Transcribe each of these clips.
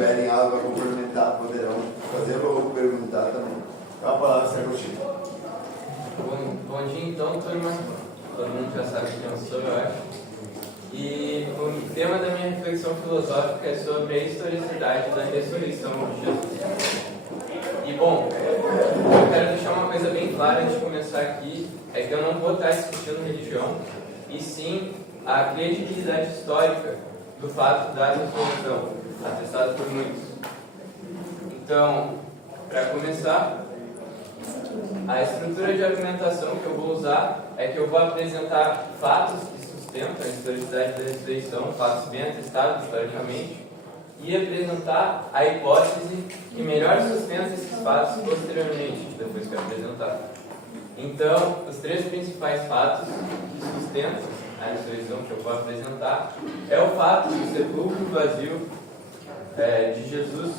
tiverem algo a complementar, poderão fazer ou perguntar também. A palavra se Agostinho. Bom dia, então, turma. Todo mundo já sabe quem eu sou, eu acho. E o tema da minha reflexão filosófica é sobre a historicidade da ressurreição de Jesus. E, bom, eu quero deixar uma coisa bem clara antes de começar aqui, é que eu não vou estar discutindo religião, e sim a credibilidade histórica do fato da ressurreição, atestado por muitos. Então, para começar, a estrutura de argumentação que eu vou usar é que eu vou apresentar fatos que sustentam a historicidade da ressurreição, fatos bem atestados historicamente, e apresentar a hipótese que melhor sustenta esses fatos posteriormente, depois que eu apresentar. Então, os três principais fatos que sustentam a ressurreição que eu vou apresentar é o fato do sepulcro vazio de Jesus,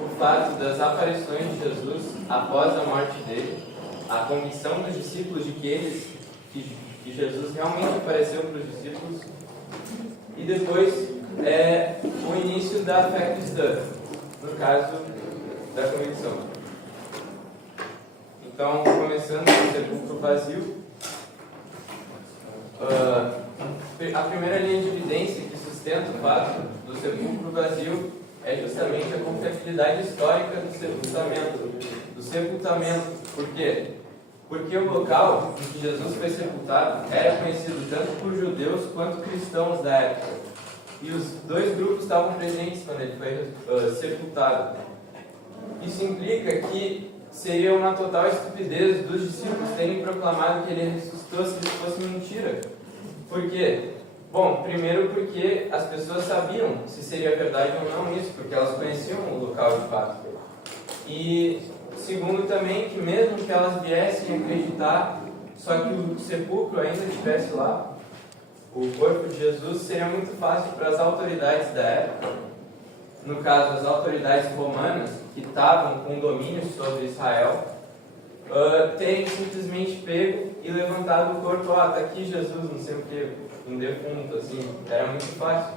o fato das aparições de Jesus após a morte dele, a convicção dos discípulos de que Jesus realmente apareceu para os discípulos, e depois o início da fé cristã, no caso da convicção. Então, começando com o sepulcro vazio, a primeira linha de evidência que sustenta o fato do sepulcro vazio é justamente a confiabilidade histórica do sepultamento. Por quê? Porque o local em que Jesus foi sepultado era conhecido tanto por judeus quanto cristãos da época. E os dois grupos estavam presentes quando ele foi sepultado. Isso implica que seria uma total estupidez dos discípulos terem proclamado que ele ressuscitou se isso fosse mentira. Por quê? Bom, primeiro porque as pessoas sabiam se seria verdade ou não isso, porque elas conheciam o local de fato. E segundo também que mesmo que elas viessem acreditar, só que o sepulcro ainda estivesse lá, o corpo de Jesus, seria muito fácil para as autoridades da época, no caso as autoridades romanas, que estavam com domínio sobre Israel, terem simplesmente pego e levantado o corpo, está aqui Jesus, não sei o que, um defunto, assim, era muito fácil.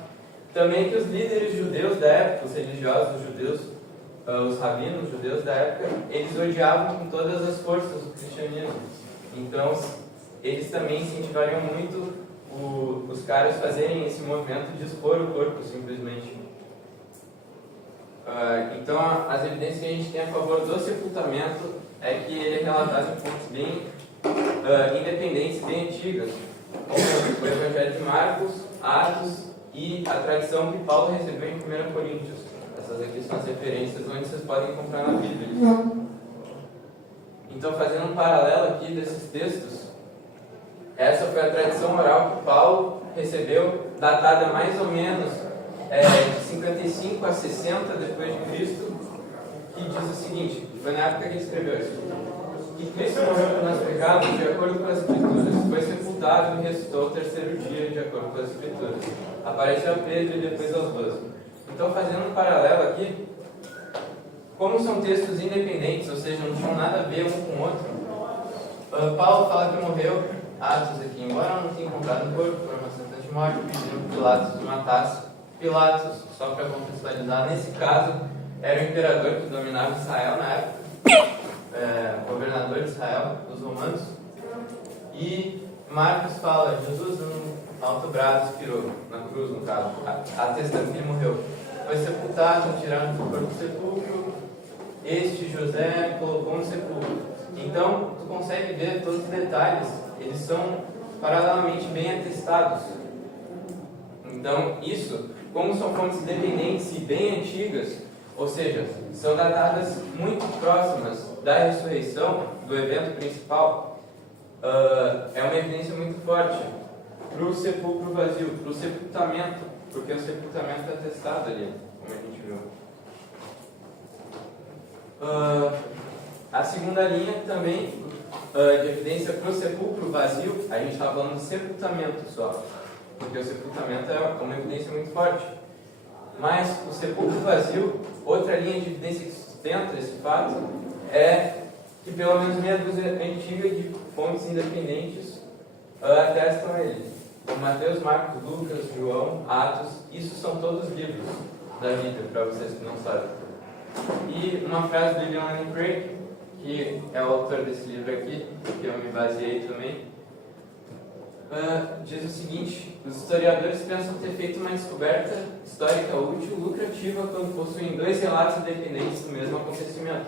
Também que os líderes judeus da época, os religiosos judeus, os rabinos judeus da época, eles odiavam com todas as forças o cristianismo. Então, eles também incentivariam muito os caras fazerem esse movimento de expor o corpo, simplesmente. Então, as evidências que a gente tem a favor do sepultamento é que ele é relatado em fontes bem independentes, bem antigas, como o Evangelho de Marcos, Atos e a tradição que Paulo recebeu em 1 Coríntios. Essas aqui são as referências onde vocês podem encontrar na Bíblia. Então, fazendo um paralelo aqui desses textos, essa foi a tradição oral que Paulo recebeu, datada mais ou menos de 55 a 60 depois de Cristo, que diz o seguinte, foi na época que ele escreveu isso, que Cristo morreu por nossos pecados de acordo com as Escrituras, foi sepultado e ressuscitou ao terceiro dia de acordo com as Escrituras. Apareceu a Pedro e depois aos 12. Então, fazendo um paralelo aqui, como são textos independentes, ou seja, não tinham nada a ver um com o outro, Paulo fala que morreu, Atos aqui, embora não tenha encontrado o corpo, foi uma sentença de morte, pediram que Pilatos o matasse. Pilatos, só para contextualizar, nesse caso, era o imperador que dominava Israel na época, governador de Israel, dos romanos, e Marcos fala, Jesus, num alto brado, expirou, na cruz, no caso, atestando que ele morreu. Foi sepultado, tiraram do corpo do sepulcro, este José colocou no sepulcro. Então, tu consegue ver todos os detalhes, eles são paralelamente bem atestados. Então, isso, como são fontes independentes e bem antigas, ou seja, são datadas muito próximas da ressurreição, do evento principal, é uma evidência muito forte para o sepulcro vazio, para o sepultamento, porque o sepultamento é atestado ali, como a gente viu. A segunda linha também de evidência para o sepulcro vazio, a gente está falando de sepultamento só, porque o sepultamento é uma evidência muito forte. Mas o sepulcro vazio, outra linha de evidência que sustenta esse fato, é que pelo menos meia dúzia antiga de fontes independentes atestam ele. Como Mateus, Marcos, Lucas, João, Atos, isso são todos livros. da Bíblia, para vocês que não sabem. E uma frase do William Lane Craig, que é o autor desse livro aqui, que eu me baseei também, diz o seguinte: os historiadores pensam ter feito uma descoberta histórica útil, lucrativa, quando possuem dois relatos independentes do mesmo acontecimento.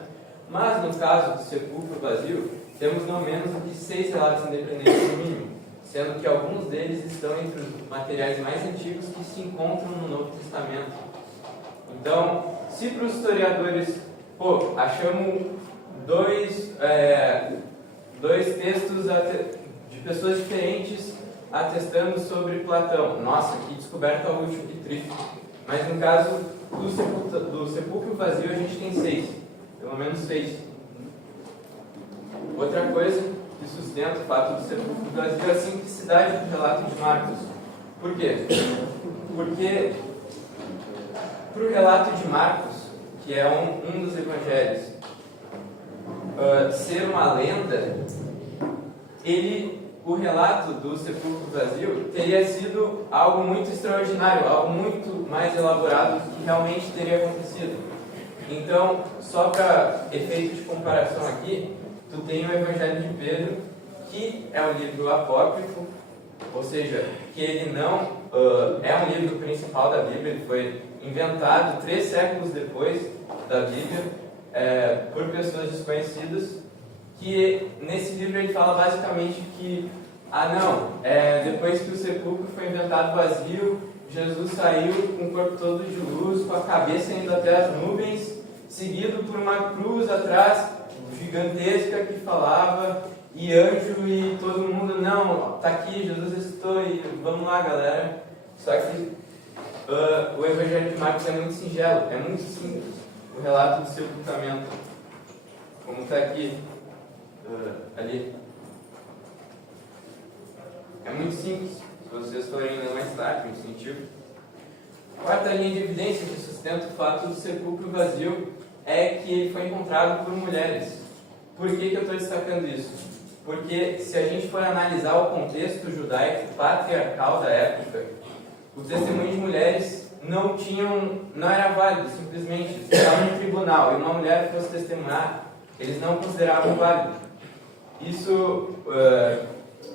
Mas, no caso do sepulcro vazio, temos não menos do que 6 relatos independentes no mínimo, sendo que alguns deles estão entre os materiais mais antigos que se encontram no Novo Testamento. Então, se para os historiadores, achamos dois textos de pessoas diferentes atestando sobre Platão. Nossa, que descoberta útil, que triste. Mas no caso do sepulcro vazio, a gente tem 6. Pelo menos 6. Outra coisa que sustenta o fato do sepulcro vazio é a simplicidade do relato de Marcos. Por quê? Porque para o relato de Marcos, que é um dos evangelhos, ser uma lenda, o relato do sepulcro vazio teria sido algo muito extraordinário, algo muito mais elaborado do que realmente teria acontecido. Então, só para efeito de comparação aqui, tu tem o Evangelho de Pedro, que é um livro apócrifo, ou seja, que ele não é um livro principal da Bíblia, ele foi inventado 3 séculos depois da Bíblia, por pessoas desconhecidas, que nesse livro ele fala basicamente que, depois que o sepulcro foi inventado vazio, Jesus saiu com o corpo todo de luz, com a cabeça indo até as nuvens, seguido por uma cruz atrás, gigantesca, que falava, e anjo, e todo mundo, não, tá aqui, Jesus ressuscitou, e vamos lá, galera. Só que o Evangelho de Marcos é muito singelo, é muito simples, o relato do sepultamento, como está aqui, ali. É muito simples, se vocês forem ler mais tarde, muito sentido. Quarta linha de evidência que sustenta o fato do sepulcro vazio é que ele foi encontrado por mulheres. Por que eu estou destacando isso? Porque se a gente for analisar o contexto judaico patriarcal da época, o testemunho de mulheres não era válido, simplesmente. Se estava no tribunal e uma mulher fosse testemunhar, eles não consideravam válido. Isso,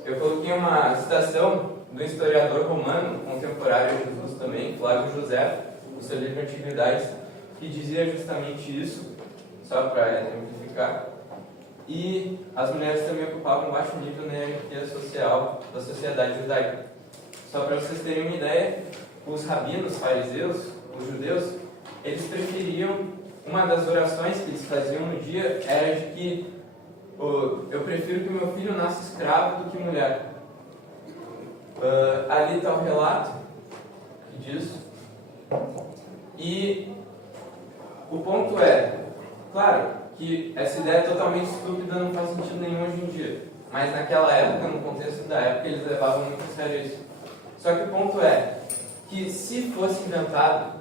eu coloquei uma citação do historiador romano, contemporâneo a Jesus também, Flávio José, no seu livro Antiguidades, que dizia justamente isso, só para exemplificar. E as mulheres também ocupavam um baixo nível na hierarquia social da sociedade judaica. Só para vocês terem uma ideia, os rabinos, fariseus, os judeus, eles preferiam, uma das orações que eles faziam no dia era de que eu prefiro que meu filho nasça escravo do que mulher. Ali está o relato que diz. E o ponto é, claro, que essa ideia é totalmente estúpida, não faz sentido nenhum hoje em dia. Mas naquela época, no contexto da época, eles levavam muito a sério isso. Só que o ponto é que se fosse inventado,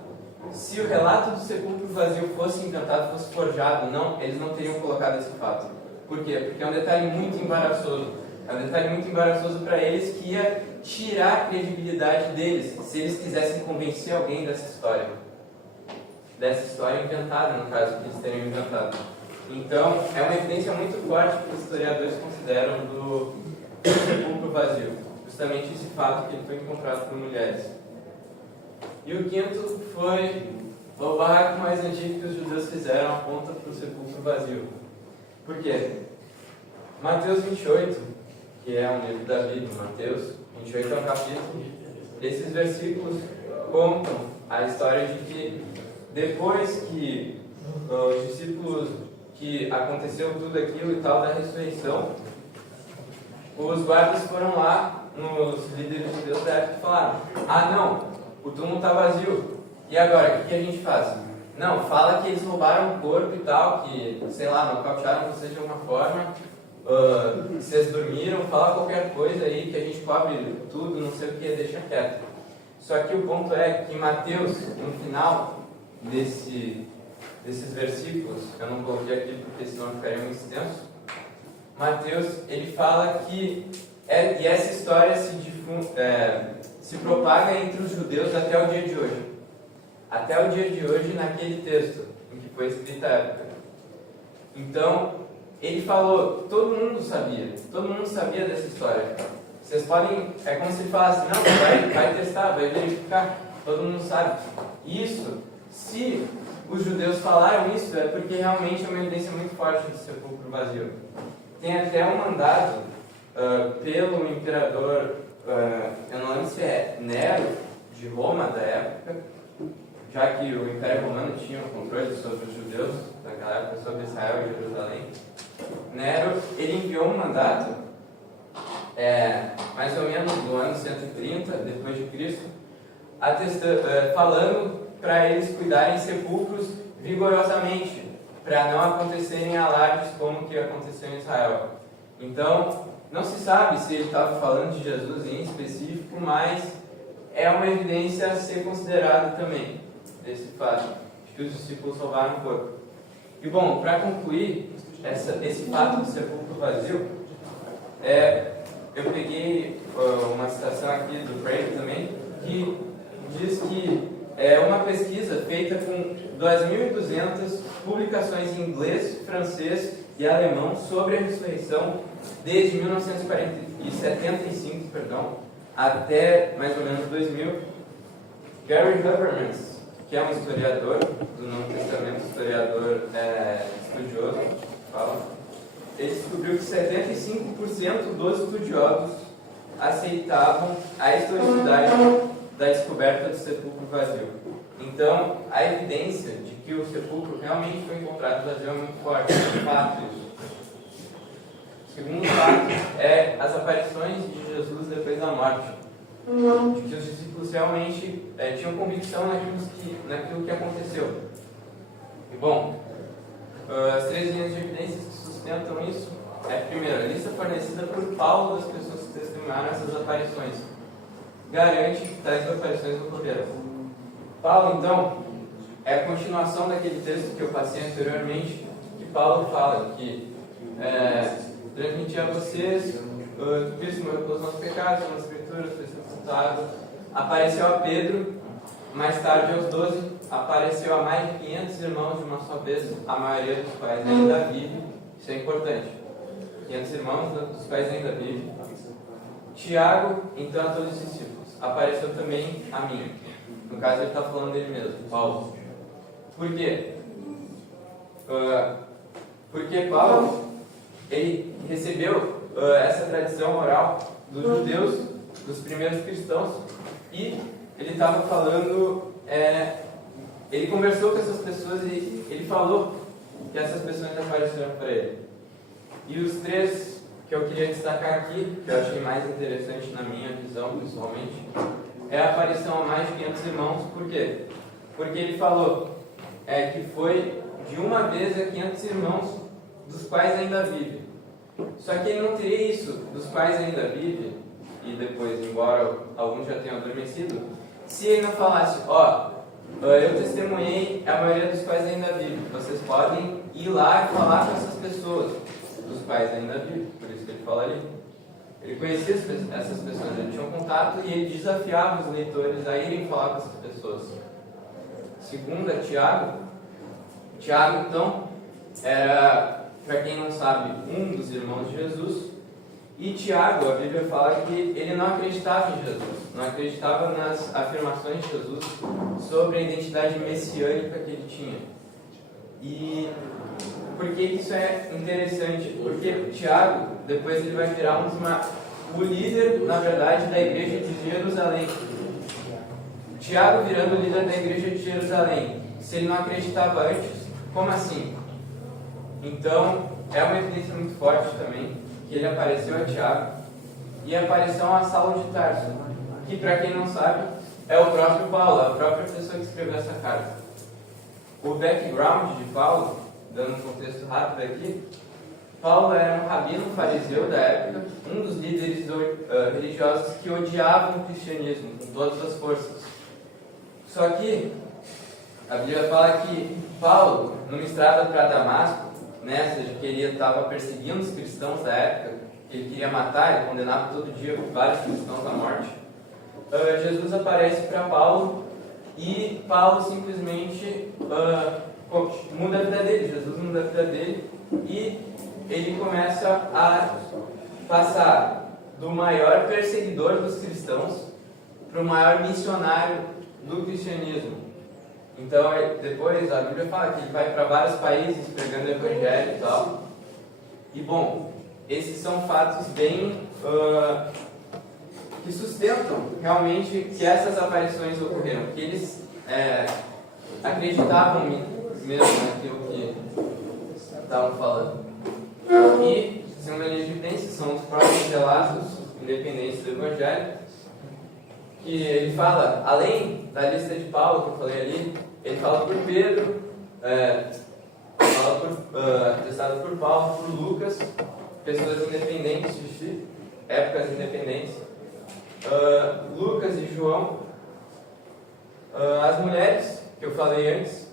se o relato do sepulcro vazio fosse inventado, fosse forjado, eles não teriam colocado esse fato. Por quê? Porque é um detalhe muito embaraçoso. É um detalhe muito embaraçoso para eles que ia tirar a credibilidade deles, se eles quisessem convencer alguém dessa história. Dessa história inventada, no caso, que eles teriam inventado. Então, é uma evidência muito forte que os historiadores consideram do sepulcro vazio. Justamente esse fato que ele foi encontrado por mulheres. E o quinto foi o barraco mais antigo que os judeus fizeram aponta para o sepulcro vazio. Por quê? Mateus 28, que é um livro da Bíblia, Mateus 28 é um capítulo. Esses versículos contam a história de que depois que os discípulos, que aconteceu tudo aquilo e tal da ressurreição, os guardas foram lá nos líderes judeus da época e falaram: o túmulo está vazio, e agora, o que a gente faz? Não, fala que eles roubaram o corpo e tal, que, sei lá, nocautearam vocês de alguma forma, que vocês dormiram, fala qualquer coisa aí, que a gente cobre tudo, não sei o que, deixa quieto. Só que o ponto é que Mateus, no final desses versículos, eu não coloquei aqui porque senão ficaria muito extenso, Mateus, ele fala que e essa história se propaga entre os judeus até o dia de hoje. até o dia de hoje naquele texto em que foi escrita a época. Então, ele falou, todo mundo sabia dessa história. Vocês podem, é como se ele falasse, não, vai testar, vai verificar, todo mundo sabe. Isso, se os judeus falaram isso, é porque realmente é uma evidência muito forte do sepulcro vazio. Tem até um mandado pelo imperador, eu não lembro se é Nero, de Roma da época, já que o Império Romano tinha o controle sobre os judeus daquela época, sobre Israel e Jerusalém. Nero, ele enviou um mandato, mais ou menos no ano 130 depois de Cristo, falando para eles cuidarem sepulcros vigorosamente, para não acontecerem alardes como que aconteceu em Israel. Então, não se sabe se ele estava falando de Jesus em específico, mas é uma evidência a ser considerada também, desse fato, de que os discípulos salvaram o corpo. E bom, para concluir esse fato do sepulcro vazio, eu peguei uma citação aqui do Craig também, que diz que é uma pesquisa feita com 2.200 publicações em inglês, francês e alemão sobre a ressurreição desde 1975, até mais ou menos 2000. Gary Habermas, que é um historiador do Novo Testamento, historiador estudioso, ele descobriu que 75% dos estudiosos aceitavam a historicidade da descoberta do sepulcro vazio. Então, a evidência de que o sepulcro realmente foi encontrado vazio é muito forte, é um fato isso. O segundo fato é as aparições de Jesus depois da morte. De que os discípulos realmente tinham convicção naquilo que aconteceu. E bom, as três linhas de evidências que sustentam isso primeiro, a lista fornecida por Paulo das pessoas que testemunharam essas aparições garante que tais aparições ocorreram. Paulo, então, é a continuação daquele texto que eu passei anteriormente, que Paulo fala que transmitir a vocês Cristo morreu pelos nossos pecados, nas Escrituras, foi sepultado, apareceu a Pedro, mais tarde aos 12, apareceu a mais de 500 irmãos de uma só vez, a maioria dos quais ainda vive. Isso é importante. 500 irmãos dos quais ainda vive. Tiago, então, a todos os discípulos. Apareceu também a mim. No caso, ele está falando dele mesmo, Paulo. Por quê? Porque Paulo, ele recebeu essa tradição oral dos judeus, dos primeiros cristãos, e ele estava falando, ele conversou com essas pessoas e ele falou que essas pessoas apareceram para ele. E os três que eu queria destacar aqui, que eu achei mais interessante na minha visão, pessoalmente, é a aparição a mais de 500 irmãos. Por quê? Porque ele falou que foi de uma vez a 500 irmãos dos quais ainda vive. Só que ele não teria isso dos quais ainda vive, e depois, embora alguns já tenham adormecido, se ele não falasse, eu testemunhei a maioria dos quais ainda vive, vocês podem ir lá e falar com essas pessoas dos quais ainda vive, por isso que ele fala ali. Ele conhecia essas pessoas, ele tinha um contato e ele desafiava os leitores a irem falar com essas pessoas. Segunda, Tiago. Tiago, então, era, para quem não sabe, um dos irmãos de Jesus. E Tiago, a Bíblia fala que ele não acreditava em Jesus, não acreditava nas afirmações de Jesus sobre a identidade messiânica que ele tinha. E por que isso é interessante? Porque Tiago, depois ele vai virar o líder, na verdade, da igreja de Jerusalém. Tiago virando o líder da igreja de Jerusalém. Se ele não acreditava antes, como assim? Então, é uma evidência muito forte também que ele apareceu a Tiago e apareceu a Saulo de Tarso, que, para quem não sabe, é o próprio Paulo, a própria pessoa que escreveu essa carta. O background de Paulo, dando um contexto rápido aqui, Paulo era um rabino fariseu da época, um dos líderes religiosos que odiavam o cristianismo com todas as forças. Só que a Bíblia fala que Paulo, numa estrada para Damasco, nessa de que ele estava perseguindo os cristãos da época, que ele queria matar, ele condenava todo dia vários cristãos à morte, Jesus aparece para Paulo e Paulo simplesmente muda a vida dele, Jesus muda a vida dele, e ele começa a passar do maior perseguidor dos cristãos para o maior missionário do cristianismo. Então, depois a Bíblia fala que ele vai para vários países pregando o evangelho e tal. E bom, esses são fatos bem que sustentam realmente que essas aparições ocorreram, porque eles acreditavam mesmo naquilo que estavam falando. E, segundo a linha de evidência, são os próprios relatos independentes do Evangelho, que ele fala, além da lista de Paulo que eu falei ali, ele fala por Pedro, atestado por Paulo, por Lucas, pessoas independentes de si, épocas independentes, Lucas e João, as mulheres, que eu falei antes,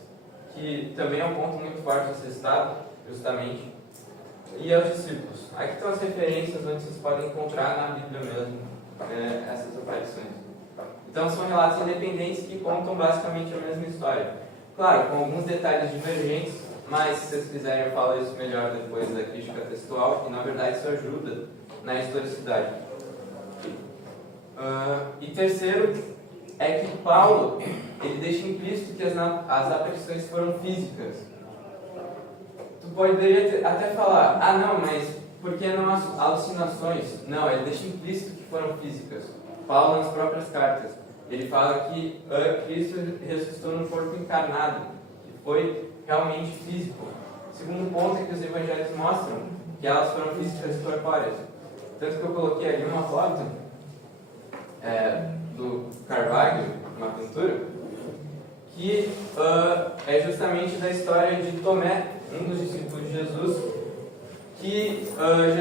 que também é um ponto muito forte a ser citado, justamente, e aos discípulos. Aqui estão as referências onde vocês podem encontrar na Bíblia mesmo essas aparições. Então são relatos independentes que contam basicamente a mesma história. Claro, com alguns detalhes divergentes, mas se vocês quiserem eu falo isso melhor depois da crítica textual, que na verdade isso ajuda na historicidade. E terceiro, é que Paulo ele deixa implícito que as aparições foram físicas. Tu poderia até falar, não, mas por que não as alucinações? Não, ele deixa implícito que foram físicas. Paulo nas próprias cartas, ele fala que Cristo ressuscitou no corpo encarnado, que foi realmente físico. O segundo ponto é que os evangelhos mostram que elas foram físicas e corpóreas. Tanto que eu coloquei ali uma foto do Carvalho, uma pintura, que é justamente da história de Tomé, um dos discípulos de Jesus, que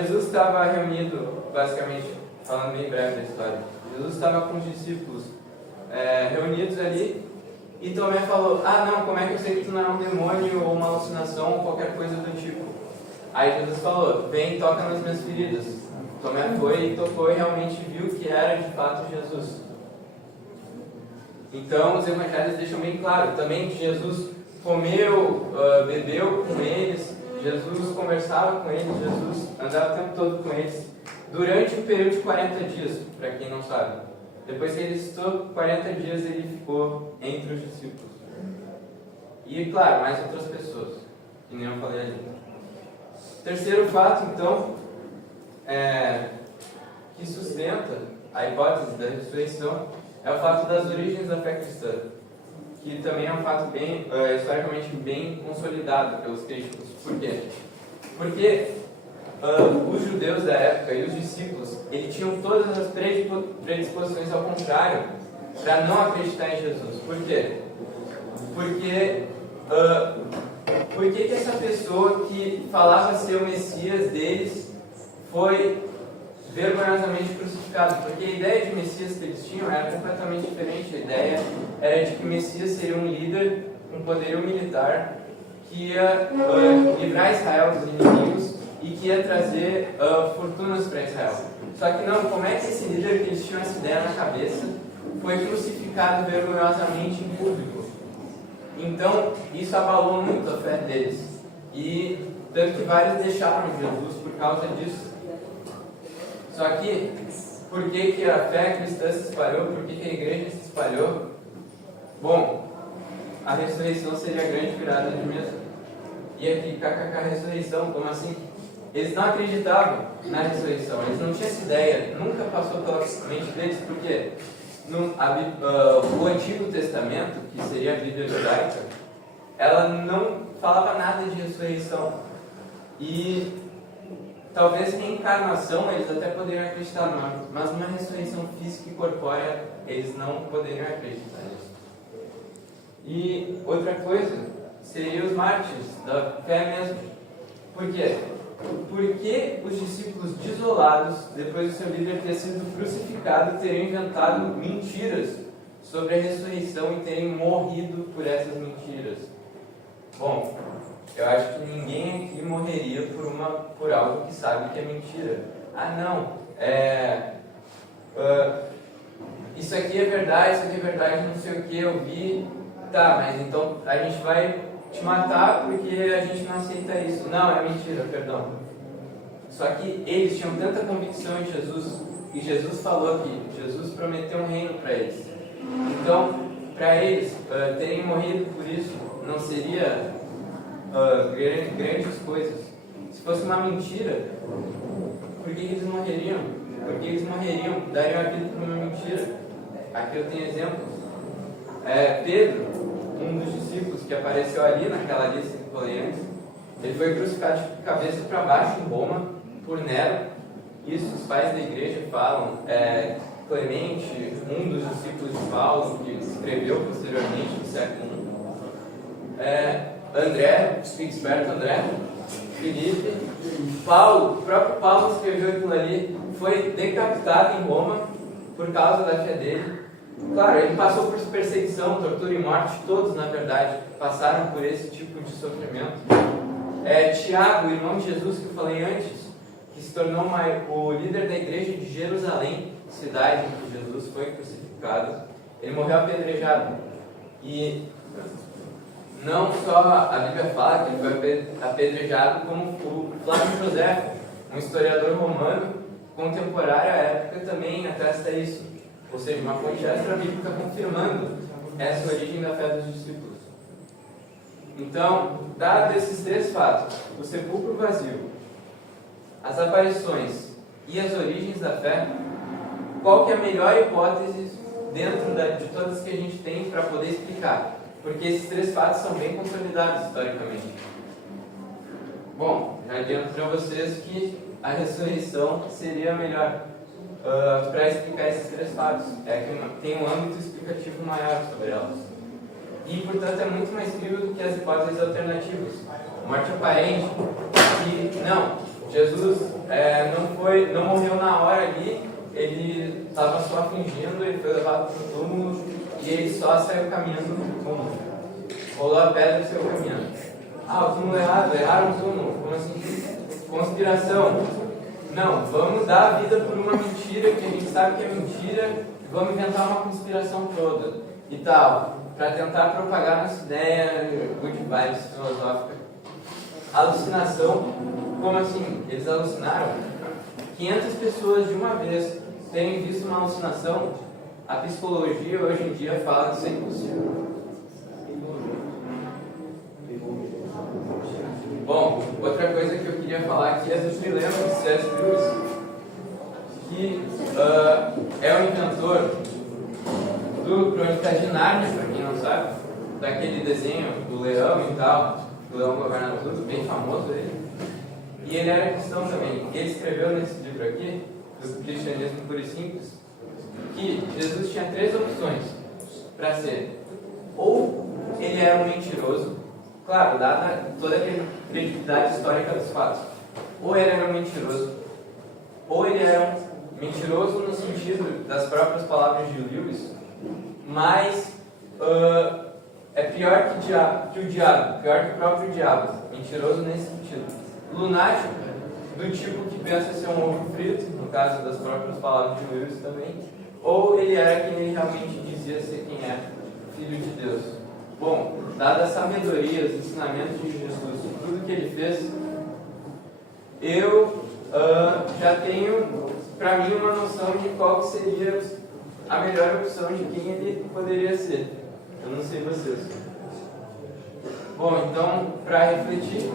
Jesus estava reunido, basicamente, falando bem breve da história, Jesus estava com os discípulos reunidos ali, e Tomé falou, não, como é que eu sei que tu não é um demônio ou uma alucinação ou qualquer coisa do tipo? Aí Jesus falou, vem e toca nas minhas feridas. Tomé foi e tocou e realmente viu que era de fato Jesus. Então os evangelhos deixam bem claro também que Jesus comeu, bebeu com eles, Jesus conversava com eles, Jesus andava o tempo todo com eles, durante um período de 40 dias, para quem não sabe. Depois que ele estou 40 dias, ele ficou entre os discípulos. E, claro, mais outras pessoas, que nem eu falei ali. Terceiro fato, então, que sustenta a hipótese da ressurreição, é o fato das origens da fé cristã, que também é um fato bem, historicamente bem consolidado pelos críticos. Por quê? Porque os judeus da época e os discípulos, eles tinham todas as predisposições ao contrário para não acreditar em Jesus. Por quê? Porque por que essa pessoa que falava ser o Messias deles foi vergonhosamente crucificado? Porque a ideia de Messias que eles tinham era completamente diferente. A ideia era de que o Messias seria um líder com poderio militar que ia livrar Israel dos inimigos e que ia trazer fortunas para Israel. Só que não, como é que esse líder que eles tinham essa ideia na cabeça foi crucificado vergonhosamente em público? Então, isso abalou muito a fé deles. E tanto que vários deixaram Jesus por causa disso. Só que, por que a fé cristã se espalhou? Por que a igreja se espalhou? Bom, a ressurreição seria a grande virada de mesa. E aqui, kkk, ressurreição, como assim? Eles não acreditavam na ressurreição, eles não tinham essa ideia, nunca passou pela mente deles, porque o Antigo Testamento, que seria a Bíblia judaica, ela não falava nada de ressurreição. E talvez reencarnação eles até poderiam acreditar, mas uma ressurreição física e corpórea eles não poderiam acreditar nisso. E outra coisa seria os mártires da fé mesmo. Por quê? Porque os discípulos desolados, depois do seu líder ter sido crucificado, teriam inventado mentiras sobre a ressurreição e terem morrido por essas mentiras. Bom, eu acho que ninguém aqui morreria por algo que sabe que é mentira. isso aqui é verdade, isso aqui é verdade, não sei o que, eu vi, tá, mas então a gente vai te matar porque a gente não aceita isso. Não, é mentira, perdão. Só que eles tinham tanta convicção em Jesus, e Jesus falou que Jesus prometeu um reino para eles. Então, para eles terem morrido por isso, não seria grandes coisas. Se fosse uma mentira, por que eles morreriam? Por que eles morreriam? Dariam a vida por uma mentira? Aqui eu tenho exemplos. Pedro, um dos discípulos que apareceu ali naquela lista que eu falei antes, ele foi crucificado de cabeça para baixo em Roma por Nero. Isso os pais da igreja falam. Clemente, um dos discípulos de Paulo, que escreveu posteriormente no século I. André, fique esperto, André. Filipe. Paulo, o próprio Paulo escreveu aquilo ali, foi decapitado em Roma por causa da fé dele. Claro, ele passou por perseguição, tortura e morte, todos na verdade passaram por esse tipo de sofrimento. Tiago, irmão de Jesus que eu falei antes, que se tornou o líder da igreja de Jerusalém, cidade em que Jesus foi crucificado, ele morreu apedrejado. E não só a Bíblia fala que ele foi apedrejado, como o Flávio José, um historiador romano contemporâneo à época, também atesta isso. Ou seja, uma fonte extra-bíblica confirmando essa origem da fé dos discípulos. Então, dados esses três fatos, o sepulcro vazio, as aparições e as origens da fé, qual que é a melhor hipótese dentro de todas que a gente tem para poder explicar? Porque esses três fatos são bem consolidados historicamente. Bom, já adianto para vocês que a ressurreição seria a melhor para explicar esses três fatos. Que tem um âmbito explicativo maior sobre elas. E, portanto, é muito mais crível do que as hipóteses alternativas. Morte aparente, que não, Jesus não morreu na hora ali, ele estava só fingindo, ele foi levado para o túmulo e ele só saiu caminhando no túmulo. Rolou a pedra e saiu caminhando. O túmulo errado, erraram o túmulo. Como assim? Conspiração. Não, vamos dar a vida por uma mentira que a gente sabe que é mentira e vamos inventar uma conspiração toda e tal, para tentar propagar nossa ideia good vibes filosófica. Alucinação. Como assim? Eles alucinaram? 500 pessoas de uma vez terem visto uma alucinação, a psicologia hoje em dia fala que isso é impossível. Bom, outra coisa que eu queria falar aqui é do trilema de C.S. Lewis, que é o inventor do Crônicas de Nárnia, para quem não sabe, daquele desenho do leão e tal, do leão governando tudo, bem famoso ele. E ele era cristão também. Ele escreveu nesse livro aqui, do Cristianismo Puro e Simples, que Jesus tinha três opções para ser: ou ele era um mentiroso, claro, dada toda a credibilidade histórica dos fatos, ou ele era um mentiroso, ou ele era um mentiroso no sentido das próprias palavras de Lewis, mas é pior que o diabo, pior que o próprio diabo, mentiroso nesse sentido. Lunático, do tipo que pensa ser um ovo frito, no caso das próprias palavras de Lewis também, ou ele era quem ele realmente dizia ser quem é, filho de Deus. Bom, dada a sabedoria, os ensinamentos de Jesus e tudo que ele fez, eu já tenho para mim uma noção de qual que seria a melhor opção de quem ele poderia ser. Eu não sei vocês. Bom, então, para refletir,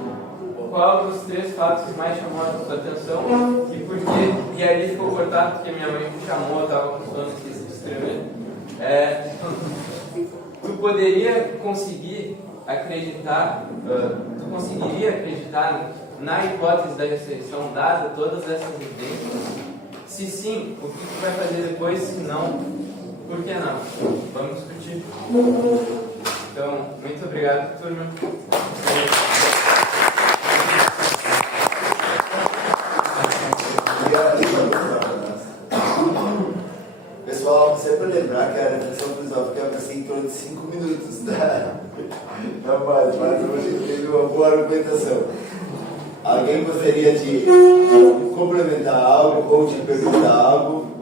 qual dos três fatos que mais chamou a sua atenção e por quê? E aí ficou cortado porque minha mãe me chamou, eu estava com sono, esqueci de escrever. Tu poderia conseguir acreditar, tu conseguiria acreditar na hipótese da ressurreição, dada todas essas evidências? Se sim, o que tu vai fazer depois? Se não, por que não? Vamos discutir. Então, muito obrigado, turma. Pessoal, sempre lembrar que a reflexão filosófica vai ser em torno de 5 minutos, tá? Não mais, mas hoje teve uma boa argumentação. Alguém gostaria de complementar algo ou de perguntar algo?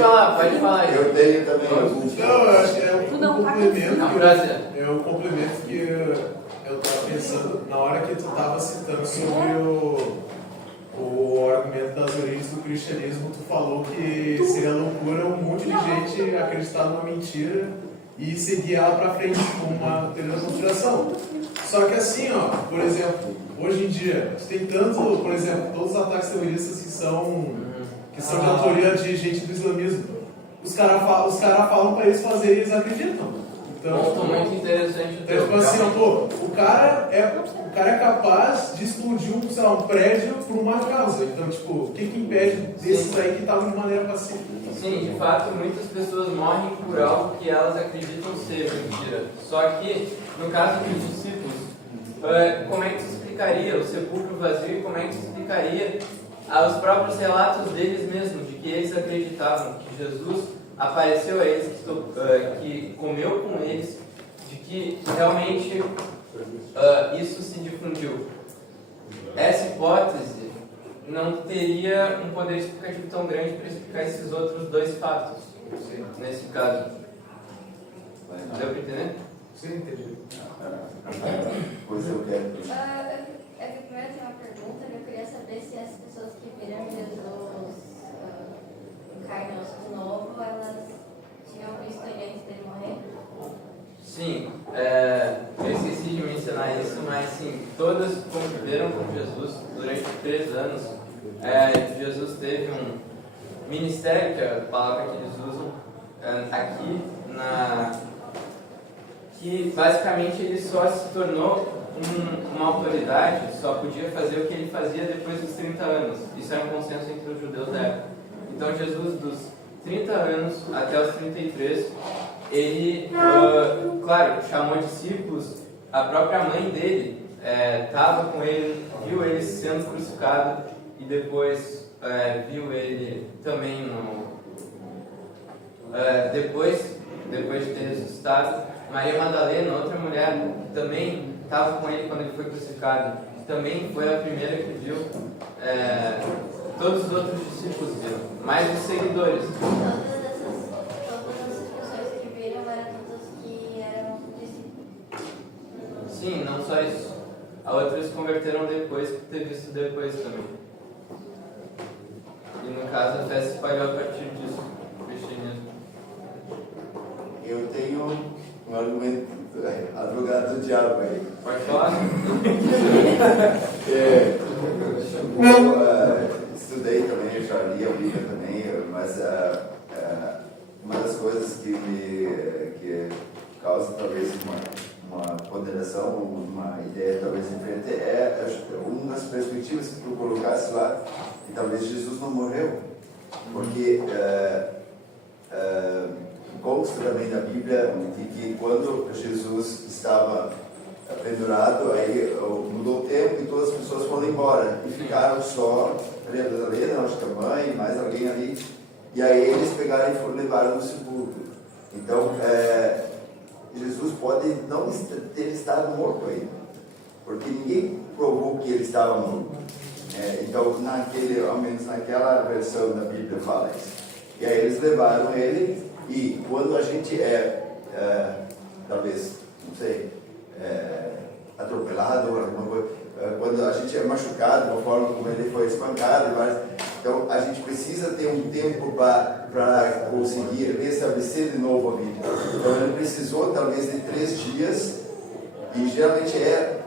pode falar. Eu tenho também alguns. Não, eu acho que é um complemento. Não, prazer. É um complemento que eu estava pensando na hora que tu estava citando sobre o argumento das origens do cristianismo. Tu falou que seria loucura um monte de gente acreditar numa mentira e seguir ela pra frente com uma teoria da conspiração. Só que assim, ó, por exemplo, hoje em dia, tem tanto, por exemplo, todos os ataques terroristas que são de autoria de gente do islamismo. Os caras falam pra eles fazerem, eles acreditam. Então, muito interessante. Tipo assim, o cara é capaz de explodir um prédio por uma causa. Então, tipo, o que impede desses aí que estavam de maneira pacífica? Sim, de fato, muitas pessoas morrem por algo que elas acreditam ser mentira. Só que, no caso dos discípulos, como é que se explicaria o sepulcro vazio e como é que se explicaria os próprios relatos deles mesmos, de que eles acreditavam que Jesus apareceu a eles, que comeu com eles, de que realmente isso se difundiu. Essa hipótese não teria um poder explicativo tão grande para explicar esses outros dois fatos, nesse caso. Deu para entender? Sim, entendi. Pois eu quero. Primeiro tem uma pergunta, eu queria saber se as pessoas que viram Jesus carne e osso de novo, elas tinham visto ele antes dele morrer? Sim, eu esqueci de mencionar isso, mas sim, todas conviveram com Jesus durante 3 anos. Jesus teve um ministério, que é a palavra que eles usam aqui, que basicamente ele só se tornou uma autoridade, só podia fazer o que ele fazia depois dos 30 anos. Isso era um consenso entre os judeus da época. Então Jesus, dos 30 anos até os 33, ele, claro, chamou discípulos. A própria mãe dele estava com ele, viu ele sendo crucificado e depois viu ele também depois de ter ressuscitado. Maria Madalena, outra mulher, também estava com ele quando ele foi crucificado. Também foi a primeira que viu. Todos os outros discípulos viram, mais os seguidores. Todas essas pessoas que viram eram todas que eram discípulos? Sim, não só isso. A outras se converteram depois, por ter visto depois também. E no caso a fé se espalhou a partir disso, o cristianismo. Eu tenho um argumento, advogado do diabo aí. Pode falar? Eu estudei também, eu já li a Bíblia também, mas uma das coisas que causa talvez uma ponderação, uma ideia talvez diferente, uma das perspectivas que tu colocaste lá, que talvez Jesus não morreu, porque consta também na Bíblia que quando Jesus estava pendurado, aí mudou o tempo e todas as pessoas foram embora e ficaram só Maria Madalena, acho que a mãe, mais alguém ali, e aí eles pegaram e levaram no sepulcro. Então Jesus pode não ter estado morto ainda, porque ninguém provou que ele estava morto. Então ao menos naquela versão da Bíblia fala isso. E aí eles levaram ele. E quando a gente talvez, não sei, atropelado ou alguma coisa, quando a gente é machucado, da forma como ele foi espancado, então a gente precisa ter um tempo para conseguir restabelecer de novo a vida. Então ele precisou talvez de 3 dias, e geralmente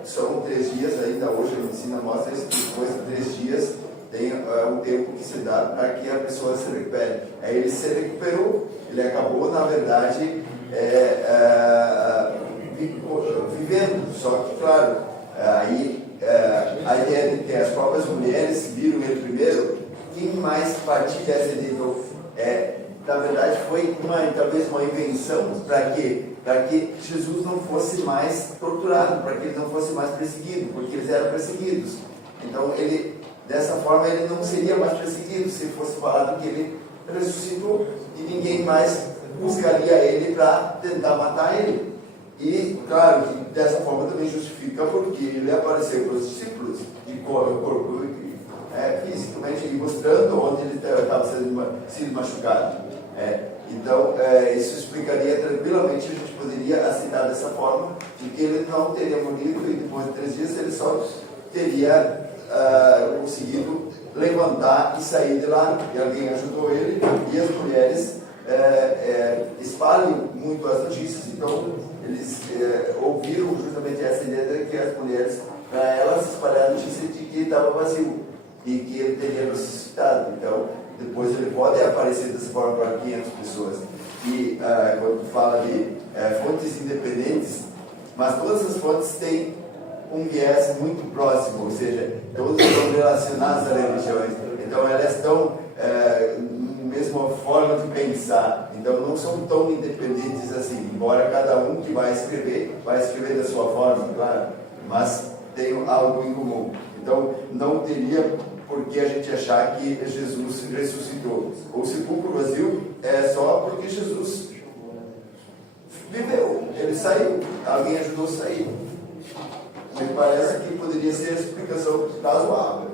são 3 dias, ainda hoje a medicina mostra isso, que depois de 3 dias tem um tempo que se dá para que a pessoa se recupere. Aí ele se recuperou, ele acabou, na verdade, vivendo. Só que, claro, aí a ideia de que as próprias mulheres viram ele primeiro, quem mais partilha essa ideia? Na verdade, foi talvez uma invenção para quê? Para que Jesus não fosse mais torturado, para que ele não fosse mais perseguido, porque eles eram perseguidos. Então, dessa forma, ele não seria mais perseguido se fosse falado que ele ressuscitou e ninguém mais buscaria ele para tentar matar ele. E, claro, que dessa forma também justifica porque ele apareceu para os discípulos de corpo fisicamente, mostrando onde ele estava sendo machucado. Então, isso explicaria tranquilamente, a gente poderia aceitar dessa forma, de que ele não teria morrido e depois de 3 dias ele só teria conseguido levantar e sair de lá, porque alguém ajudou ele, e as mulheres espalham muito as notícias, então eles ouviram justamente essa ideia de que as mulheres, para elas espalhar a notícia de que estava vazio e que ele teria ressuscitado. Então, depois ele pode aparecer dessa forma para 500 pessoas. E quando tu fala de fontes independentes, mas todas as fontes têm um viés muito próximo, ou seja, todas estão relacionadas às religiões. Então elas estão na mesma forma de pensar. Então não são tão independentes assim, embora cada um que vai escrever da sua forma, claro, mas tem algo em comum. Então não teria por que a gente achar que Jesus ressuscitou. O sepulcro vazio é só porque Jesus viveu, ele saiu, alguém ajudou a sair. Me parece que poderia ser a explicação razoável.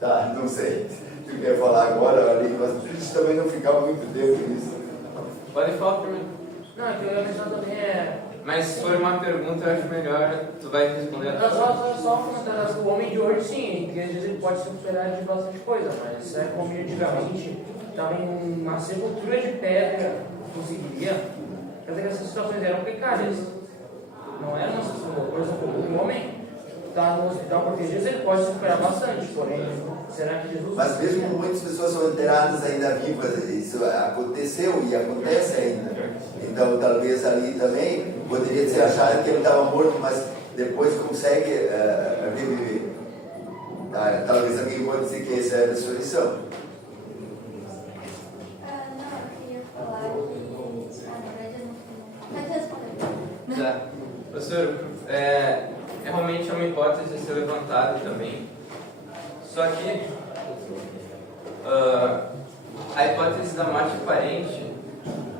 Tá, não sei. Tu quer falar agora ali, mas a gente também não ficar muito tempo nisso. Pode falar pra mim. Não, é que eu ia pensar também Mas se for uma pergunta, eu acho melhor tu vai responder. Só um comentário. O homem de hoje, sim, que às vezes ele pode se superar de bastante coisa, mas como antigamente estava em uma sepultura de pedra, conseguiria. Quer dizer que essas situações eram precárias. Não era uma situação, por exemplo, um homem está no hospital porque às vezes ele pode se superar bastante, porém, será que Jesus... Mas mesmo muitas pessoas são enterradas ainda vivas, isso aconteceu e acontece ainda. Então talvez ali também poderia ser achado que ele estava morto, mas depois consegue reviver. Talvez alguém pode dizer que essa é a ressurreição. Não, eu queria falar que... na verdade, eu não responder. Tá. Professor, realmente é uma hipótese a ser levantada também. Só que a hipótese da morte aparente,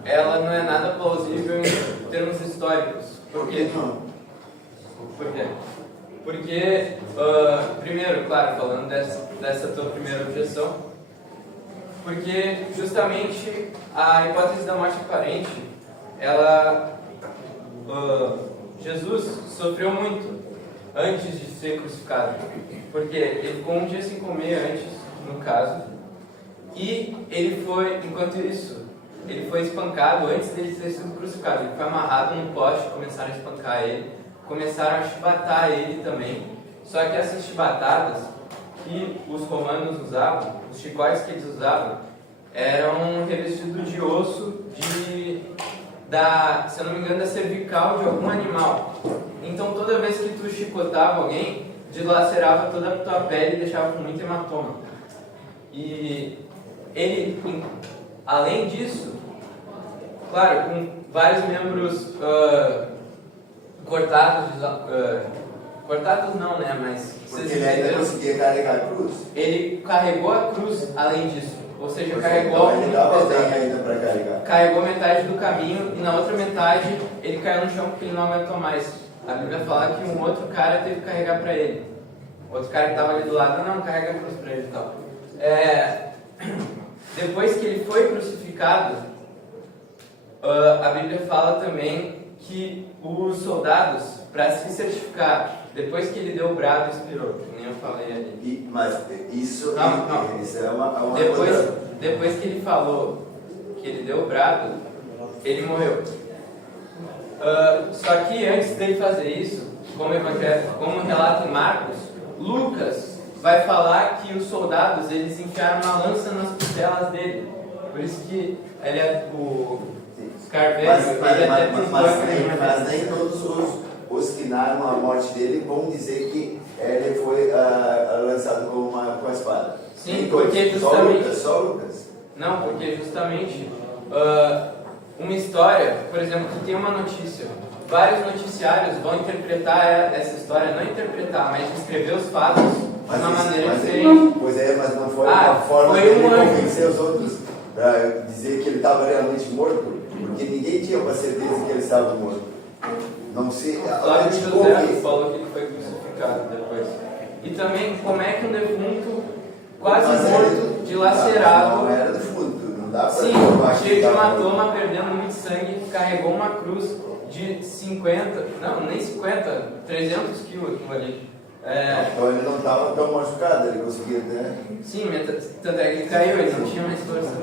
ela não é nada plausível em termos históricos. Por que não? Por quê? Porque, primeiro, claro, falando dessa tua primeira objeção, porque justamente a hipótese da morte aparente, ela... Jesus sofreu muito antes de ser crucificado, porque ele ficou um dia sem comer antes, no caso, e ele foi, enquanto isso, ele foi espancado antes dele ter sido crucificado. Ele foi amarrado num poste, começaram a espancar ele, começaram a chibatar ele também. Só que essas chibatadas que os romanos usavam, os chicotes que eles usavam, eram revestidos de osso se eu não me engano, da cervical de algum animal. Então toda vez que tu chicotava alguém, dilacerava toda a tua pele e deixava com muito hematoma. E ele, além disso, claro, com vários membros cortados não, né, mas... Porque ele ainda conseguia carregar a cruz. Ele carregou a cruz além disso. Ou seja, Porque carregou então ele dava bem ainda para carregar. Carregou metade do caminho e na outra metade ele caiu no chão porque ele não aguentou mais. A Bíblia fala que um outro cara teve que carregar para ele. Outro cara que estava ali do lado, não, carrega a cruz para ele e tal. Depois que ele foi crucificado, a Bíblia fala também que os soldados, para se certificar, depois que ele deu o brado, expirou, que nem eu falei ali. Mas isso é uma Depois que ele falou que ele deu o brado, ele morreu. Só que antes dele fazer isso, como relata em Marcos, Lucas vai falar que os soldados eles enfiaram uma lança nas costelas dele. Por isso que ele é o Carvalho. Mas nem todos os que narram a morte dele vão dizer que ele foi lançado com a espada. Sim, porque justamente... Só Lucas? Não, porque justamente uma história, por exemplo, que tem uma notícia, vários noticiários vão interpretar essa história, não interpretar, mas escrever os fatos de uma maneira diferente. Pois é, mas não foi uma forma de ele convencer os outros para dizer que ele estava realmente morto, porque ninguém tinha uma certeza que ele estava morto. Não sei. Flávio José falou que ele foi crucificado depois. E também, como é que um defunto quase morto, dilacerado... Não era defunto, Não dá pra Sim, provar que cheio de tava- hematoma, perdendo muito sangue, carregou uma cruz de 50, não, nem 50, 300 quilos aquilo ali. Então ele não estava tão machucado, ele conseguia, né? Sim, tanto é que ele caiu, ele não tinha mais força,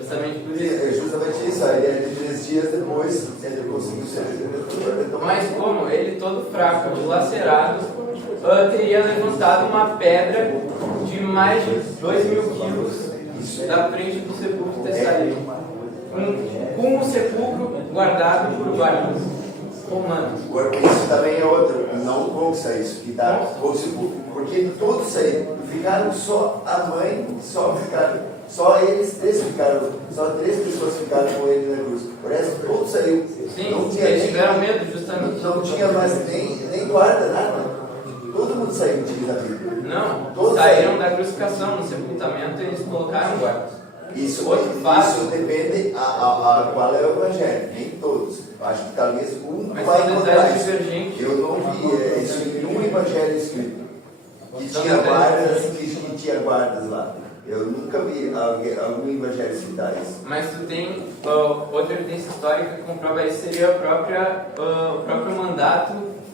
justamente por isso. É justamente isso, a ideia de 3 dias depois ele conseguiu ser retomado. Mas como ele todo fraco, dilacerado, teria levantado uma pedra de mais de 2.000 quilos da frente do sepulcro ter saído. Com o sepulcro guardado por guardas romanos. Agora, isso também é outro, não consta isso, que dá porque todos saíram, ficaram só a mãe, só eles três ficaram, só 3 pessoas ficaram com ele na cruz. O resto todos saíram. Sim, Não tinha eles nem- tiveram medo justamente. Não tinha mais nem guarda, nada. Todo mundo saiu de vida. Não, Todos saíram da crucificação, no sepultamento eles colocaram guardas. Isso, Outro fato. isso depende a qual é o evangelho, nem todos. Acho que talvez um Mas vai são encontrar detalhes isso. divergentes. Eu não vi isso em nenhum evangelho escrito. Que São tinha detalhes guardas, divergentes. que tinha guardas lá. Eu nunca vi algum evangelho citar isso. Mas tu tem outra evidência histórica que comprova isso, seria o próprio mandato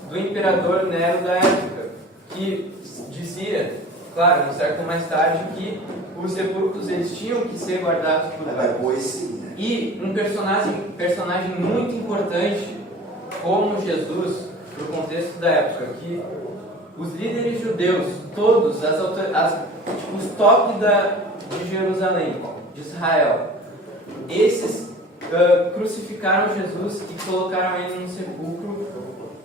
do imperador Nero da época, que dizia, claro, um século mais tarde, que os sepulcros eles tinham que ser guardados por guardas. Pois sim, né? E um personagem muito importante, como Jesus, no contexto da época, que os líderes judeus, todos, os top de Jerusalém, de Israel, esses crucificaram Jesus e colocaram ele no sepulcro.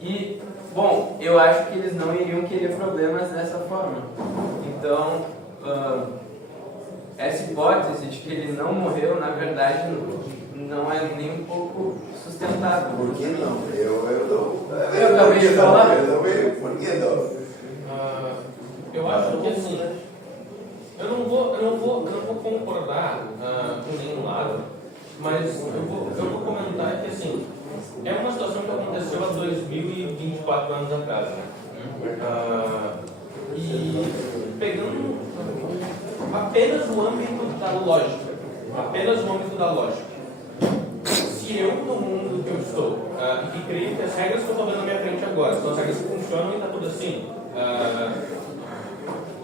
E, bom, eu acho que eles não iriam querer problemas dessa forma. Então, essa hipótese de que ele não morreu, na verdade, não é nem um pouco sustentável. Por que não? Eu acabei de falar. Eu não vejo. Por que não? Eu acho que assim, eu não vou concordar com nenhum lado, mas eu vou comentar que assim, é uma situação que aconteceu há 2024 anos atrás, né? E pegando apenas o âmbito da lógica, se eu, no mundo que eu estou, e que creio que as regras que eu estou vendo na minha frente agora são as regras que funcionam e está tudo assim,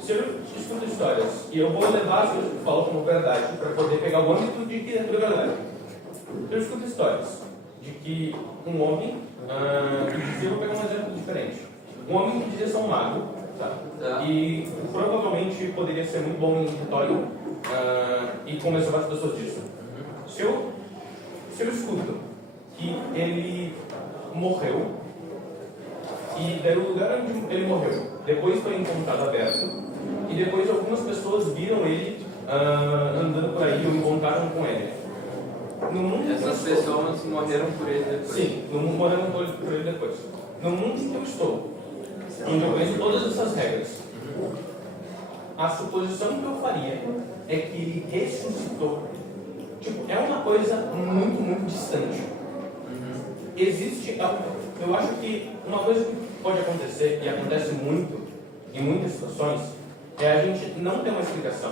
se eu escuto histórias e eu vou levar as coisas que eu falo como verdade para poder pegar o âmbito de que é tudo verdade, eu escuto histórias de que um homem, que dizia, eu vou pegar um exemplo diferente, um homem que dizia ser um mago, tá? E provavelmente poderia ser muito bom em retórica, e convencer várias pessoas disso. Se eu escuto que ele morreu, e daí o lugar onde ele morreu depois foi encontrado aberto, e depois algumas pessoas viram ele andando por aí ou encontraram com ele. No mundo Essas pessoas morreram por ele depois. Sim, no mundo morreram por ele depois. No mundo em que eu estou, onde eu conheço todas essas regras, a suposição que eu faria é que ele ressuscitou. Tipo, é uma coisa muito, muito distante. Existe, eu acho que uma coisa que pode acontecer, e acontece muito, em muitas situações, é a gente não ter uma explicação.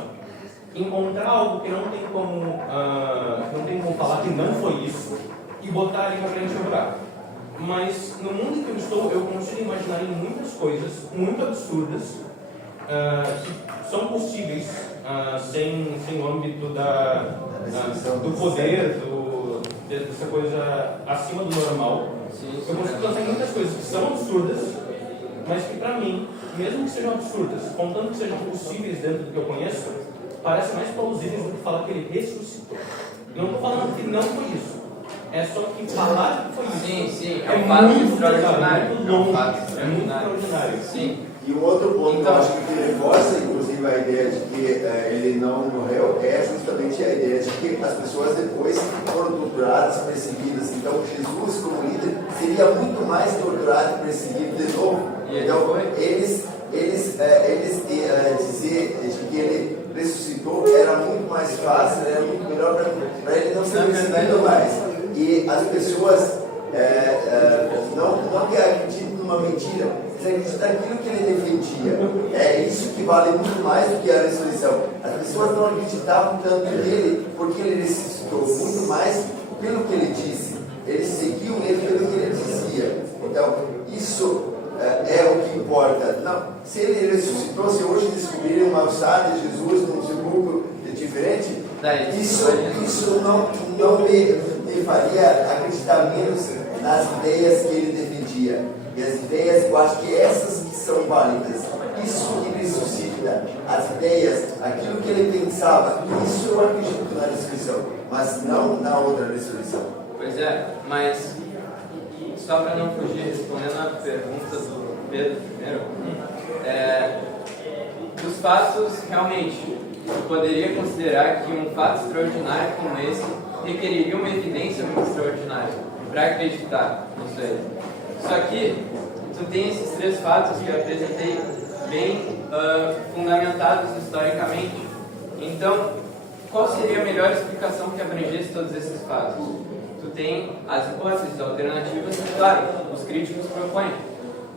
Encontrar algo que não tem como falar que não foi isso, e botar ali pra frente no buraco. Mas no mundo em que eu estou, eu consigo imaginar em muitas coisas muito absurdas, que são possíveis sem o âmbito do poder, dessa coisa acima do normal. Eu consigo pensar em muitas coisas que são absurdas, mas que pra mim, mesmo que sejam absurdas, contanto que sejam possíveis dentro do que eu conheço, parecem mais plausíveis do que falar que ele ressuscitou. Não estou falando que não foi isso. É só que falar que foi isso. Sim, é um fato muito extraordinário. muito É um longo, fato é muito extraordinário. extraordinário. Sim. E um outro ponto Então, que eu acho que reforça, inclusive, a ideia de que ele não morreu é justamente a ideia de que as pessoas depois foram torturadas, perseguidas. Então, Jesus, como líder, seria muito mais torturado e perseguido de novo. E ele Então, foi? eles dizer de que ele ressuscitou era muito mais fácil, era muito melhor para ele não ser perseguido mais. E as pessoas não que acreditam numa mentira, Você acredita naquilo que ele defendia. É isso que vale muito mais do que a ressurreição. As pessoas não acreditavam tanto nele porque ele ressuscitou, muito mais pelo que ele disse. Eles seguiam ele pelo que ele dizia. Então, isso é o que importa. Não, se ele ressuscitou, se hoje descobrirem uma alçada de Jesus num sepulcro diferente, isso não me faria acreditar menos nas ideias que ele defendia. E as ideias, eu acho que essas que são válidas. Isso que ressuscita. As ideias, aquilo que ele pensava, isso eu acredito na ressurreição, mas não na outra ressurreição. Pois é, mas só para não fugir, respondendo a pergunta do Pedro primeiro, os fatos realmente, eu poderia considerar que um fato extraordinário como esse requeriria uma evidência muito extraordinária para acreditar nisso aí. Só que tu tem esses 3 fatos que eu apresentei bem fundamentados historicamente. Então, qual seria a melhor explicação que abrangesse todos esses fatos? Tu tem as hipóteses alternativas que, claro, os críticos propõem.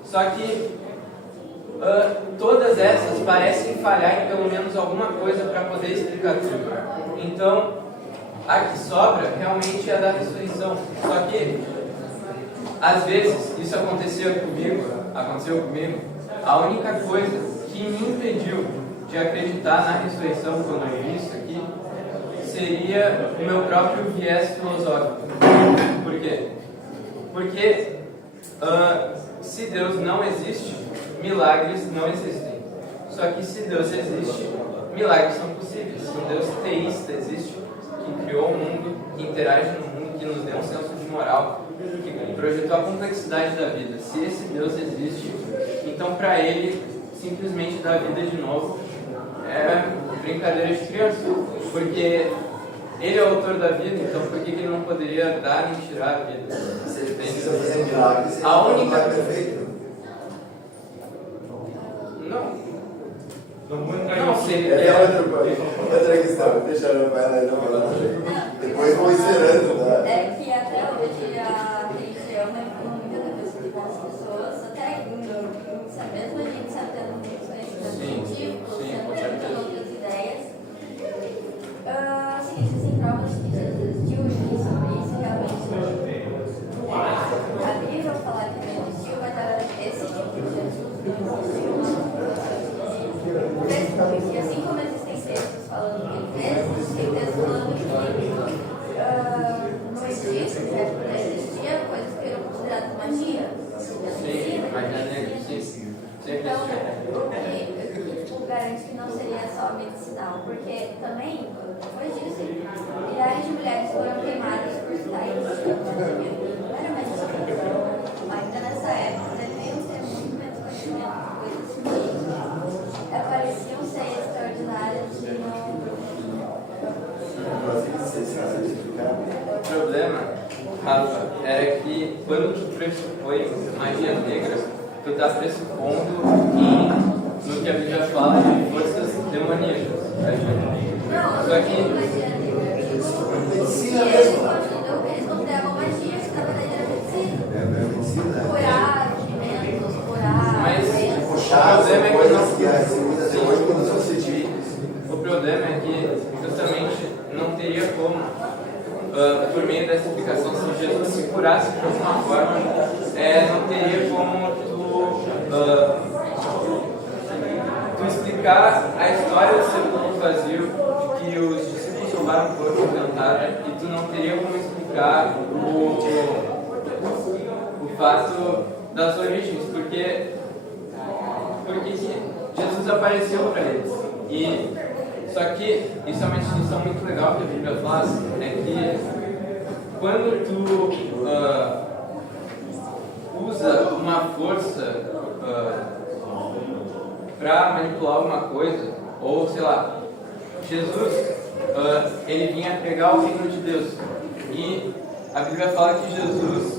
Só que todas essas parecem falhar em pelo menos alguma coisa para poder explicar tudo. Então, a que sobra realmente é a da ressurreição. Só que, às vezes, isso aconteceu comigo, a única coisa que me impediu de acreditar na ressurreição quando eu vi isso aqui seria o meu próprio viés filosófico. Por quê? Porque se Deus não existe, milagres não existem. Só que se Deus existe, milagres são possíveis. Se um Deus teísta existe, que criou o mundo, que interage no mundo, que nos deu um senso de moral, que projetou a complexidade da vida. Se esse Deus existe, então para ele simplesmente dar vida de novo é brincadeira de criança, porque ele é o autor da vida, então por que ele não poderia dar nem tirar a vida? Se ele precisa fazer milagres, a única perfeito. Não, se ele outra questão, deixa eu falar. Depois vou encerrando, tá? É que até hoje a religião é muita das pessoas, até mesmo a gente sabendo muitos conhecimentos científicos, tentando outras ideias. Sim, existem provas de que Jesus existiu e sobre isso realmente. A Bíblia fala que ele existiu, mas esse tipo de Jesus não existiu. E assim como existem textos falando que ele fez, tem textos falando que não existia coisas que eram consideradas magia. Sim, magia negra, sim. Então, o que garante que não seria só medicinal, porque também, depois disso, milhares de mulheres foram queimadas por tais. Não era medicinal. Ainda nessa época, deviam ter muito menos conhecimento, coisas que pareciam ser extraordinárias e não. O problema, Rafa, era que quando tu pressupõe magia negra, tu está pressupondo no que a Bíblia fala de forças demoníacas. Só que Medicina mesmo. Eles consideravam magia, que na verdade era medicina. Curar alimentos, curar. Mas Puxar o problema é que coisas que as coisas hoje quando são científicas. o problema é que justamente não teria como, por meio dessa explicação, se Jesus se curasse de alguma forma, não teria como tu explicar a história do sepulcro vazio, de que os discípulos roubaram o corpo e cantaram, e tu não teria como explicar o fato das origens, porque Jesus apareceu para eles. Só que isso é uma distinção muito legal que a Bíblia faz, é que quando tu usa uma força para manipular alguma coisa, ou sei lá, Jesus ele vinha pregar o reino de Deus, e a Bíblia fala que Jesus,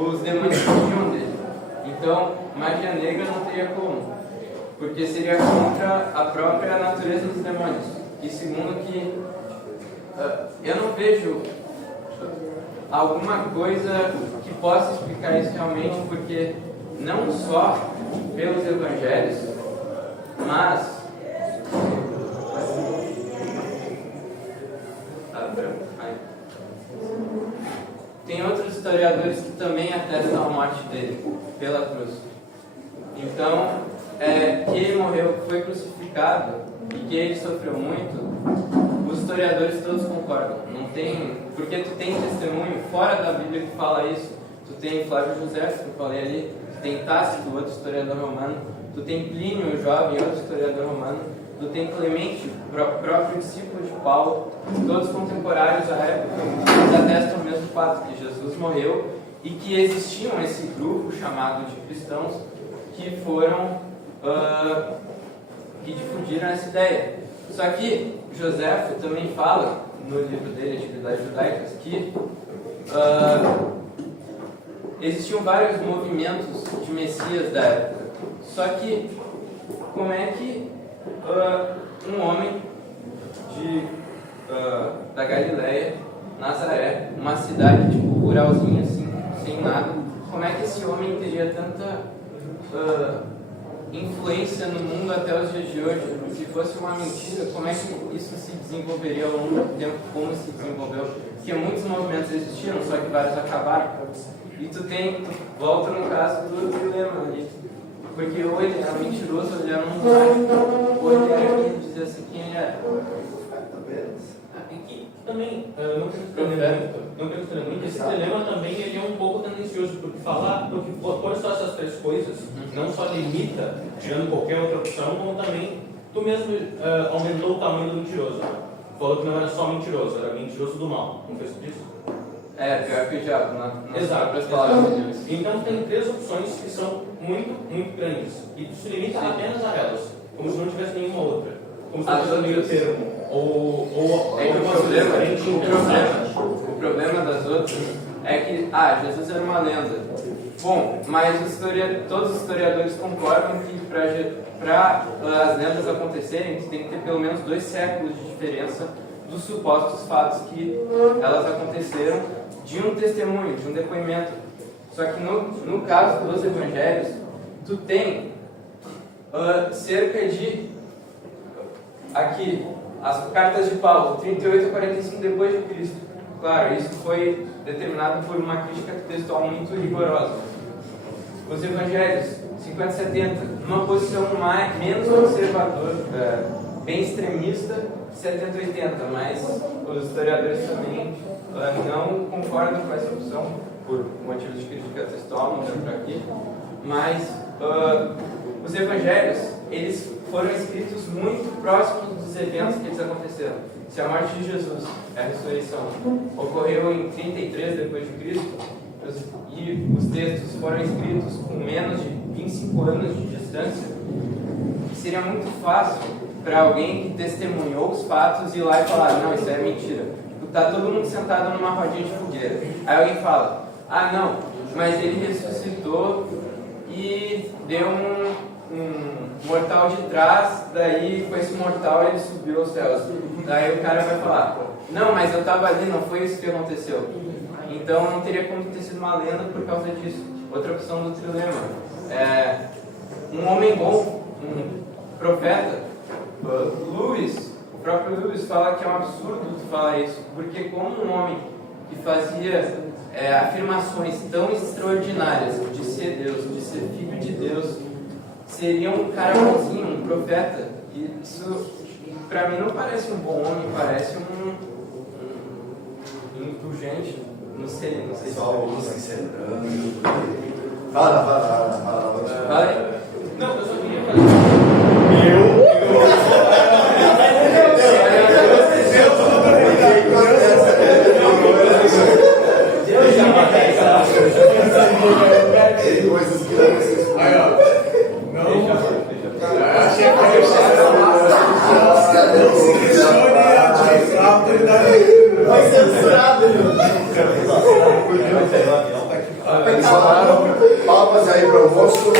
os demônios fugiam dele. Então, magia negra não teria como, porque seria contra a própria natureza dos demônios. E segundo que eu não vejo alguma coisa que possa explicar isso realmente, porque não só pelos evangelhos, mas tem outros historiadores que também atestam a morte dele pela cruz. Então, que ele morreu, que foi crucificado e que ele sofreu muito, os historiadores todos concordam. Não tem, porque tu tem testemunho fora da Bíblia que fala isso. Tu tem Flávio José, que eu falei ali, tu tem Tácito, outro historiador romano, tu tem Plínio, o jovem, outro historiador romano, tu tem Clemente, próprio discípulo de Paulo, todos contemporâneos à época, eles atestam o mesmo fato, que Jesus morreu e que existiam esse grupo chamado de cristãos que foram, que difundiram essa ideia. Só que Joséfo também fala, no livro dele, Atividades Judaicas, que existiam vários movimentos de Messias da época. Só que, como é que um homem da Galileia, Nazaré, uma cidade tipo ruralzinha assim, sem nada, como é que esse homem teria tanta influência no mundo até os dias de hoje? Se fosse uma mentira, como é que isso se desenvolveria ao longo do tempo? Como se desenvolveu? Porque muitos movimentos existiram, só que vários acabaram. E tu volta no caso do dilema ali. Porque ou ele era mentiroso, ou ele era um mágico, ou ele era quem dizia assim quem ele era. E que também, não quero estender muito, esse dilema também ele é um pouco tendencioso, porque quando só essas três coisas, não só limita, tirando qualquer outra opção, como também tu mesmo aumentou o tamanho do mentiroso. Falou que não era só mentiroso, era mentiroso do mal. Não fez isso? Pior que o diabo, Exato. palavras. Então tem três opções que são muito, muito grandes. E tu se limita apenas a elas, como se não tivesse nenhuma outra. Como se não tivesse meio termo. O problema das outras é que, Jesus era uma lenda. Bom, mas todos os historiadores concordam que para as lendas acontecerem, tu tem que ter pelo menos 2 séculos de diferença dos supostos fatos que elas aconteceram, de um testemunho, de um depoimento. Só que no caso dos evangelhos, tu tem cerca de, aqui, as cartas de Paulo, 38 a 45 depois de Cristo. Claro, isso foi determinado por uma crítica textual muito rigorosa. Os evangelhos, 50 e 70, numa posição menos conservadora, bem extremista, 70 e 80, mas os historiadores também não concordam com essa opção, por motivos de crítica textual, não deu para aqui, mas os evangelhos, eles foram escritos muito próximos dos eventos que eles aconteceram. Se a morte de Jesus, a ressurreição, ocorreu em 33 depois de Cristo, e os textos foram escritos com menos de 25 anos de distância, seria muito fácil para alguém que testemunhou os fatos ir lá e falar: não, isso é mentira. Está todo mundo sentado numa rodinha de fogueira. Aí alguém fala: não, mas ele ressuscitou e deu um mortal de trás, daí com esse mortal ele subiu aos céus. Daí o cara vai falar: não, mas eu estava ali, não foi isso que aconteceu. Então não teria como ter sido uma lenda por causa disso. Outra opção do trilema é um homem bom, um profeta. O próprio Lewis fala que é um absurdo tu falar isso, porque como um homem que fazia afirmações tão extraordinárias de ser Deus, de ser filho de Deus, seria um cara bonzinho, um profeta. E isso, pra mim, não parece um bom homem, parece um indulgente. Não sei só o sincerando. Fala. Vai. Não, eu só queria fazer. Coisas que não precisam. Aí, ó. Não. Achei que não se questione a autoridade. Vai ser censurado, Palmas aí para o moço.